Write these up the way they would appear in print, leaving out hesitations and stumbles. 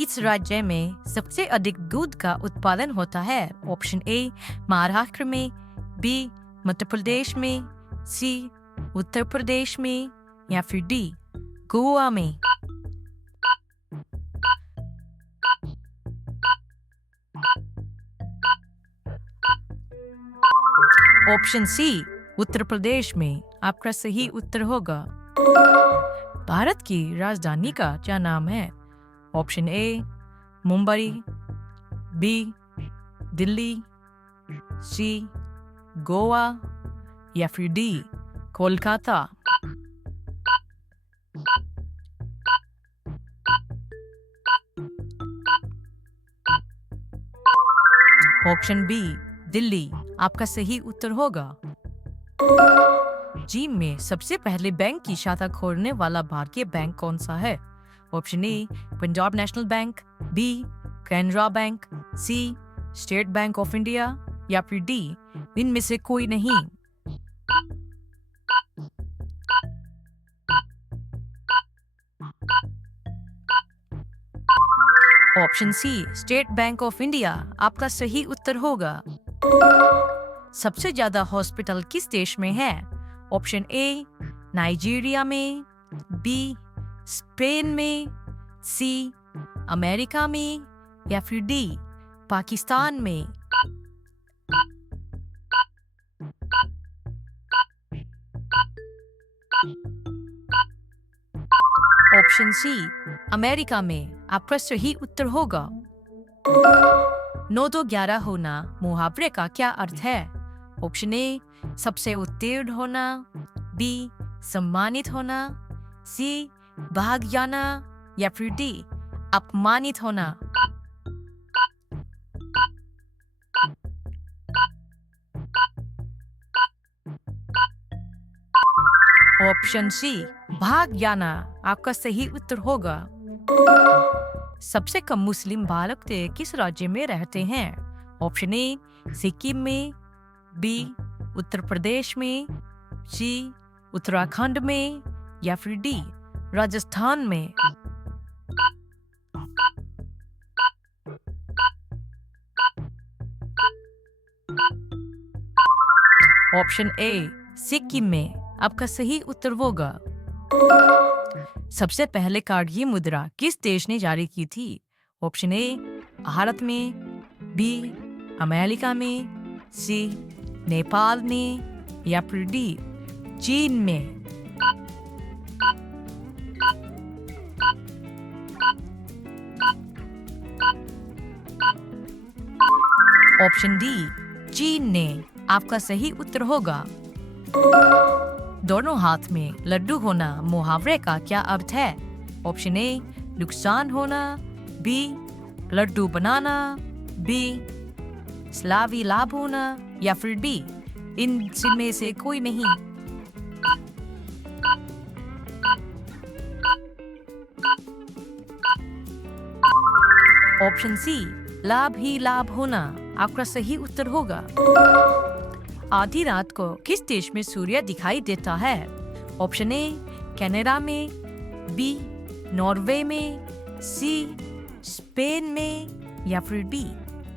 इस राज्य में सबसे अधिक दूध का उत्पादन होता है। ऑप्शन ए महाराष्ट्र में, बी मध्य प्रदेश में, सी उत्तर प्रदेश में या फिर डी गोवा में। ऑप्शन सी उत्तर प्रदेश में आपका सही उत्तर होगा। भारत की राजधानी का क्या नाम है? Option A Mumbai, B Delhi, C Goa या फिर D Kolkata. Option B Delhi आपका सही उत्तर होगा। चीन में सबसे पहले बैंक की शाखा खोलने वाला भारतीय बैंक कौन सा है? Option A Punjab National Bank, B Canara Bank, C State Bank of India या फिर डी इनमें से कोई नहीं। Option C State Bank of India आपका सही उत्तर होगा। सबसे ज्यादा हॉस्पिटल किस देश में है? ऑप्शन ए नाइजीरिया में, बी स्पेन में, सी अमेरिका में या फिर डी पाकिस्तान में। ऑप्शन सी अमेरिका में आपका सही उत्तर होगा। 9-2-11 होना मुहावरे का क्या अर्थ है? ऑप्शन ए सबसे उत्तीर्ण होना, बी सम्मानित होना, सी भाग जाना या फिर डी अपमानित होना। ऑप्शन सी भाग जाना आपका सही उत्तर होगा। सबसे कम मुस्लिम भारत के किस राज्य में रहते हैं? ऑप्शन ए सिक्किम में, बी उत्तर प्रदेश में, सी उत्तराखंड में या फिर डी राजस्थान में। ऑप्शन ए सिक्किम में आपका सही उत्तर होगा। सबसे पहले कागजी मुद्रा किस देश ने जारी की थी? ऑप्शन ए भारत में, बी अमेरिका में, सी नेपाल में या फिर डी चीन में। ऑप्शन डी चीन ने आपका सही उत्तर होगा। दोनों हाथ में लड्डू होना मुहावरे का क्या अर्थ है? ऑप्शन ए नुकसान होना, बी लड्डू बनाना, बी स्लावी लाभ होना या फिर डी इनमें से कोई नहीं। ऑप्शन सी लाभ ही लाभ होना आपका सही उत्तर होगा। आधी रात को किस देश में सूर्य दिखाई देता है? ऑप्शन ए कनाडा में, बी नॉर्वे में, सी स्पेन में या फिर डी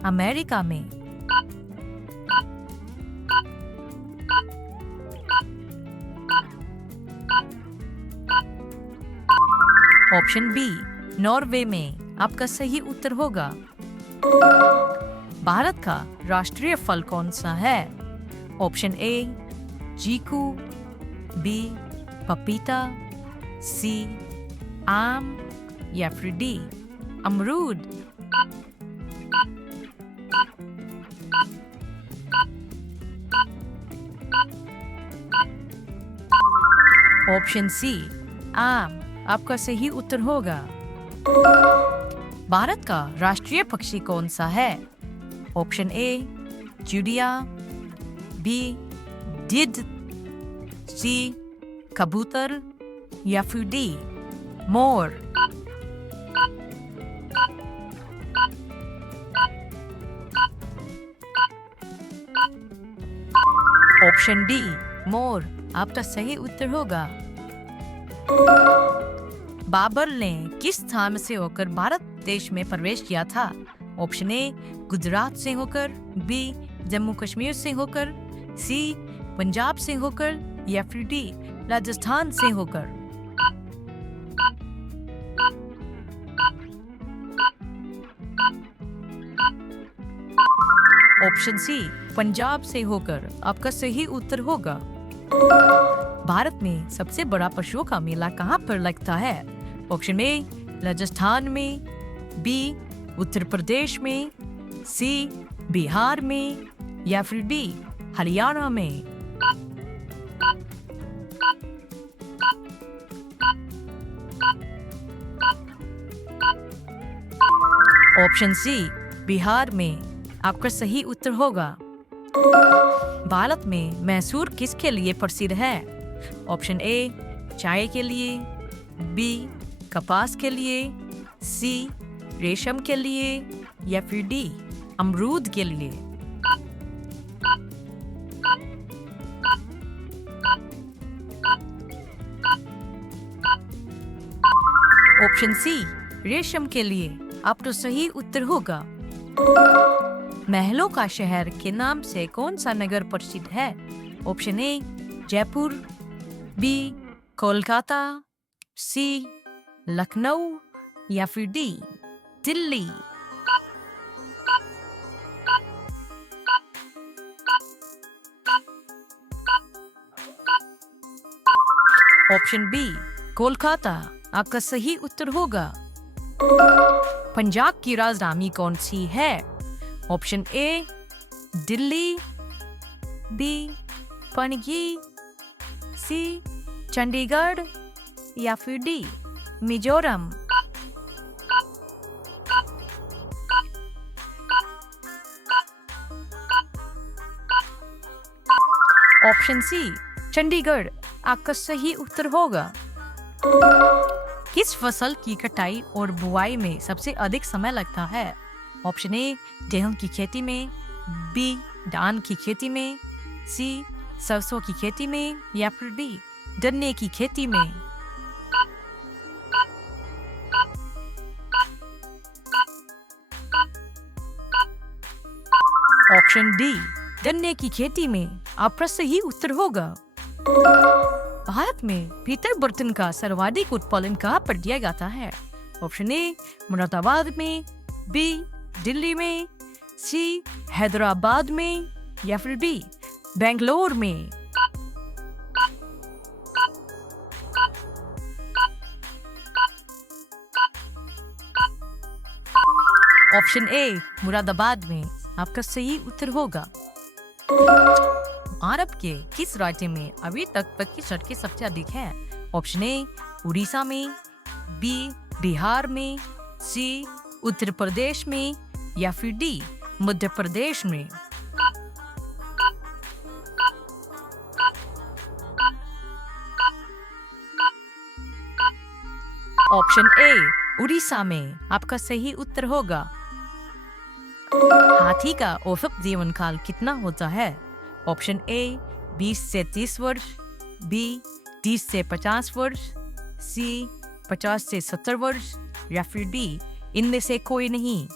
अमेरिका में। ऑप्शन बी नॉर्वे में आपका सही उत्तर होगा। भारत का राष्ट्रीय फल कौन सा है? ऑप्शन ए चीकू, बी पपीता, सी आम या फिर डी अमरूद। ऑप्शन सी आम आपका सही उत्तर होगा। भारत का राष्ट्रीय पक्षी कौन सा है? ऑप्शन ए चिड़िया, बी गिद्ध, सी कबूतर या फिर डी मोर। ऑप्शन डी मोर आपका सही उत्तर होगा। बाबर ने किस स्थान से होकर भारत देश में प्रवेश किया था? ऑप्शन ए गुजरात से होकर, बी जम्मू कश्मीर से होकर, सी पंजाब से होकर या फिर डी राजस्थान से होकर। ऑप्शन सी पंजाब से होकर आपका सही उत्तर होगा। भारत में सबसे बड़ा पशुओं का मेला कहाँ पर लगता है? ऑप्शन ए राजस्थान में, बी उत्तर प्रदेश में, सी बिहार में या फिर डी हरियाणा में। ऑप्शन सी बिहार में आपका सही उत्तर होगा। भारत में मैसूर किसके लिए प्रसिद्ध है? ऑप्शन ए चाय के लिए, बी कपास के लिए, सी रेशम के लिए या फिर डी अमरूद के लिए। ऑप्शन सी रेशम के लिए आपका सही उत्तर होगा। महलों का शहर के नाम से कौन सा नगर प्रसिद्ध है? Option A Jaipur, B Kolkata, C Lucknow या फिर D Delhi. Option B Kolkata आपका सही उत्तर होगा। पंजाब की राजधानी कौन सी है? Option A Delhi, B Panaji, C Chandigarh या फिर D Mizoram. Option C Chandigarh आपका सही उत्तर होगा। किस फसल की कटाई और बुआई में सबसे अधिक समय लगता है? ऑप्शन ए गेहूं की खेती में, बी धान की खेती में, सी सरसों की खेती में या फिर डी गन्ने की खेती में। ऑप्शन डी गन्ने की खेती में आपका सही उत्तर होगा। भारत में पीतल बर्तन का सर्वाधिक उत्पादन कहाँ पर किया जाता है? ऑप्शन ए मुरादाबाद में, बी दिल्ली में, सी हैदराबाद में या फिर डी बेंगलोर में। ऑप्शन ए मुरादाबाद में आपका सही उत्तर होगा। भारत के किस राज्य में अभी तक पक्की सड़कें सबसे अधिक है? ऑप्शन ए उड़ीसा में, बी बिहार में, सी उत्तर प्रदेश में या फिर डी मध्य प्रदेश में। ऑप्शन ए उड़ीसा में आपका सही उत्तर होगा। हाथी का औसत जीवन काल कितना होता है? ऑप्शन ए 20 से 30 वर्ष, बी 30 से 50 वर्ष, सी 50 से 70 वर्ष या फिर डी इनमें से कोई नहीं।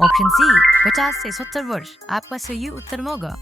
ऑप्शन सी 50 से 70 वर्ष आपका सही उत्तर होगा।